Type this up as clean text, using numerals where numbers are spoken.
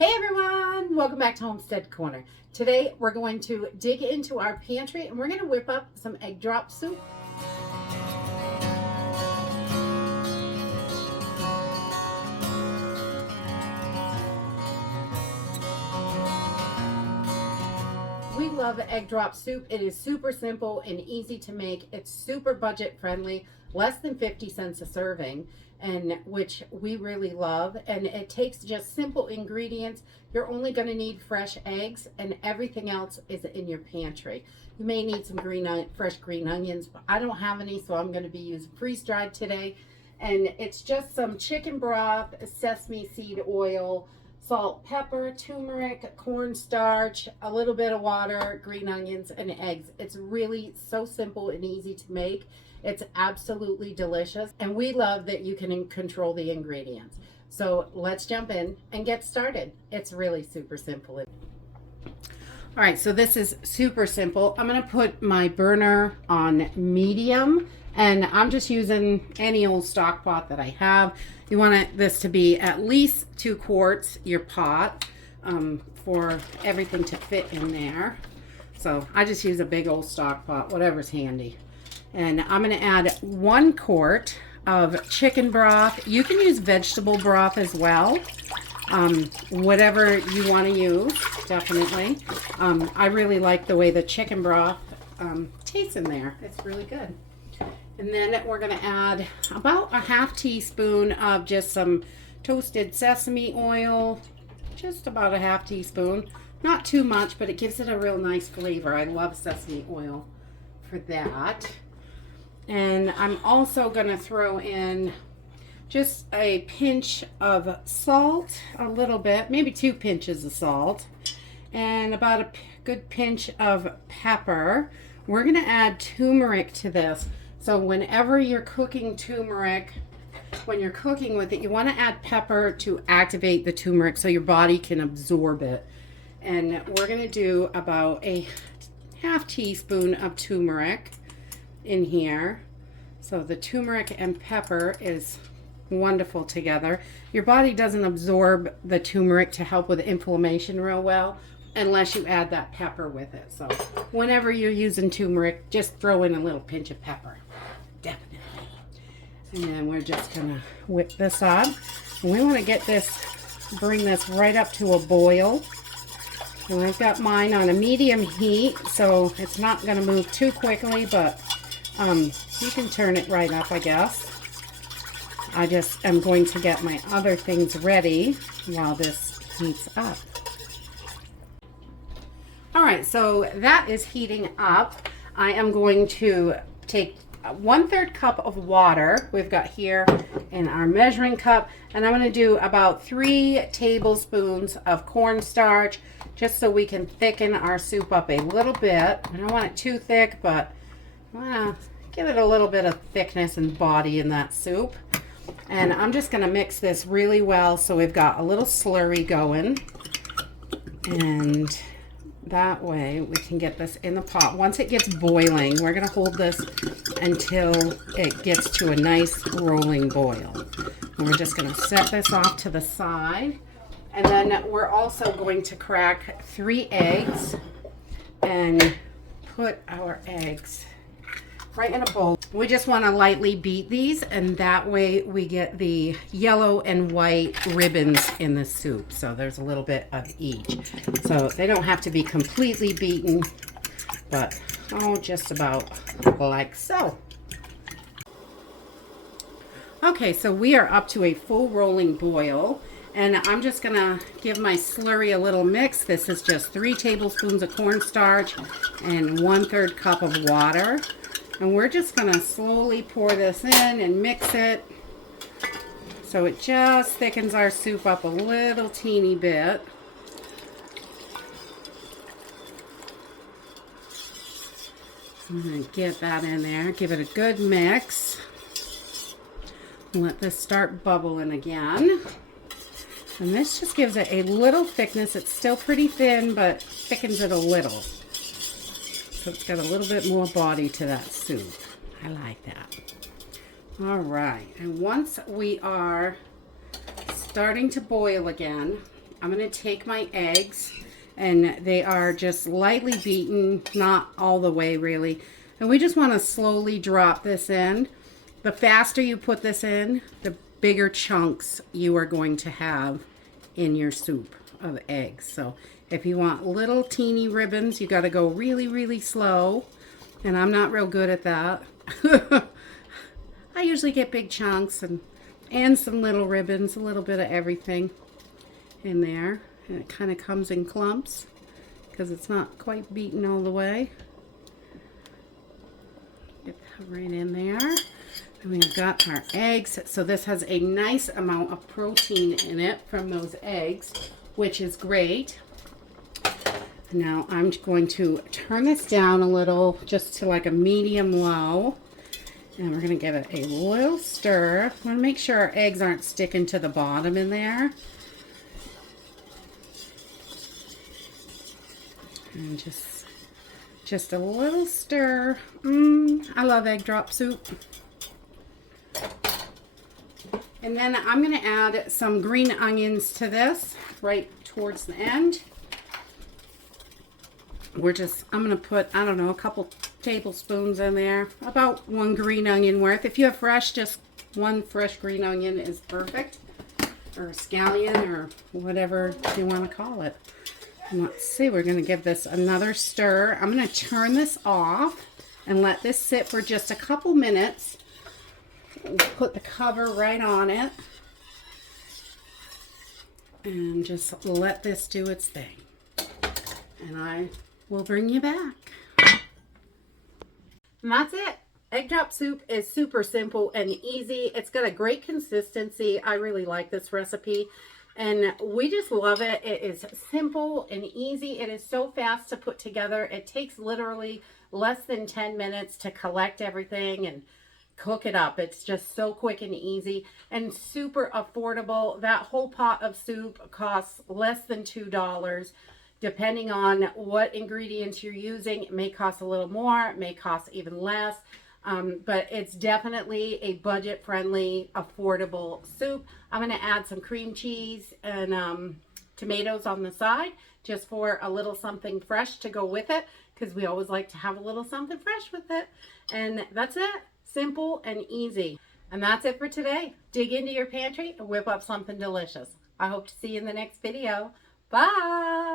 Hey everyone, welcome back to Homestead Corner. Today we're going to dig into our pantry and we're going to whip up some egg drop soup. We love egg drop soup. It is super simple and easy to make. It's super budget friendly, less than 50 cents a serving, and which we really love. And it takes just simple ingredients. You're only going to need fresh eggs and everything else is in your pantry. You may need some fresh green onions, but I don't have any, so I'm going to be using freeze-dried today. And it's just some chicken broth, sesame seed oil, salt, pepper, turmeric, cornstarch, a little bit of water, green onions, and eggs. It's really so simple and easy to make. It's absolutely delicious, and we love that you can control the ingredients. So let's jump in and get started. It's really super simple. All right, so this is super simple. I'm gonna put my burner on medium, and I'm just using any old stock pot that I have. You want this to be at least 2 quarts, your pot, for everything to fit in there. So I just use a big old stock pot, whatever's handy. And I'm going to add 1 quart of chicken broth. You can use vegetable broth as well, whatever you want to use, definitely. I really like the way the chicken broth tastes in there. It's really good. And then we're going to add about a half teaspoon of just some toasted sesame oil, just about a half teaspoon. Not too much, but it gives it a real nice flavor. I love sesame oil for that. And I'm also going to throw in just a pinch of salt, a little bit, maybe 2 pinches of salt, and about a good pinch of pepper. We're going to add turmeric to this. So whenever you're cooking turmeric, when you're cooking with it, you want to add pepper to activate the turmeric so your body can absorb it. And we're going to do about a half teaspoon of turmeric in here. So the turmeric and pepper is wonderful together. Your body doesn't absorb the turmeric to help with inflammation real well unless you add that pepper with it. So whenever you're using turmeric, just throw in a little pinch of pepper. Definitely. And then we're just gonna whip this up. And we want to get this, bring this right up to a boil. And I've got mine on a medium heat, so it's not gonna move too quickly, but you can turn it right up, I guess. I just am going to get my other things ready while this heats up. All right, so that is heating up. I am going to take 1/3 cup of water we've got here in our measuring cup, and I'm going to do about 3 tablespoons of cornstarch, just so we can thicken our soup up a little bit. I don't want it too thick, but I want to give it a little bit of thickness and body in that soup. And I'm just going to mix this really well so we've got a little slurry going, and that way we can get this in the pot. Once it gets boiling, we're going to hold this until it gets to a nice rolling boil. And we're just going to set this off to the side. And then we're also going to crack 3 eggs and put our eggs right in a bowl. We just want to lightly beat these, and that way we get the yellow and white ribbons in the soup. So there's a little bit of each. So they don't have to be completely beaten, but just about like so. Okay, so we are up to a full rolling boil, and I'm just gonna give my slurry a little mix. This is just 3 tablespoons of cornstarch and 1/3 cup of water. And we're just going to slowly pour this in and mix it so it just thickens our soup up a little teeny bit. I'm going to get that in there, give it a good mix. Let this start bubbling again. And this just gives it a little thickness. It's still pretty thin, but thickens it a little. So it's got a little bit more body to that soup. I like that. All right, and once we are starting to boil again, I'm going to take my eggs, and they are just lightly beaten, not all the way really. And we just want to slowly drop this in. The faster you put this in, the bigger chunks you are going to have in your soup of eggs. So if you want little teeny ribbons, you got to go really, really slow. And I'm not real good at that. I usually get big chunks and some little ribbons, a little bit of everything in there. And it kind of comes in clumps because it's not quite beaten all the way. Get that right in there. And we've got our eggs. So this has a nice amount of protein in it from those eggs, which is great. Now I'm going to turn this down a little, just to like a medium low. And we're going to give it a little stir. I want to make sure our eggs aren't sticking to the bottom in there. And just a little stir. I love egg drop soup. And then I'm going to add some green onions to this right towards the end. I'm going to put, I don't know, a couple tablespoons in there. About 1 green onion worth. If you have fresh, just 1 fresh green onion is perfect. Or a scallion or whatever you want to call it. And let's see, we're going to give this another stir. I'm going to turn this off and let this sit for just a couple minutes. Put the cover right on it and just let this do its thing, and I will bring you back. And that's it. Egg drop soup is super simple and easy. It's got a great consistency. I really like this recipe and we just love it. It is simple and easy. It is so fast to put together. It takes literally less than 10 minutes to collect everything and cook it up. It's just so quick and easy and super affordable. That whole pot of soup costs less than $2. Depending on what ingredients you're using, it may cost a little more, it may cost even less. But it's definitely a budget-friendly, affordable soup. I'm going to add some cream cheese and tomatoes on the side just for a little something fresh to go with it, because we always like to have a little something fresh with it. And that's it. Simple and easy. And that's it for today. Dig into your pantry and whip up something delicious. I hope to see you in the next video. Bye!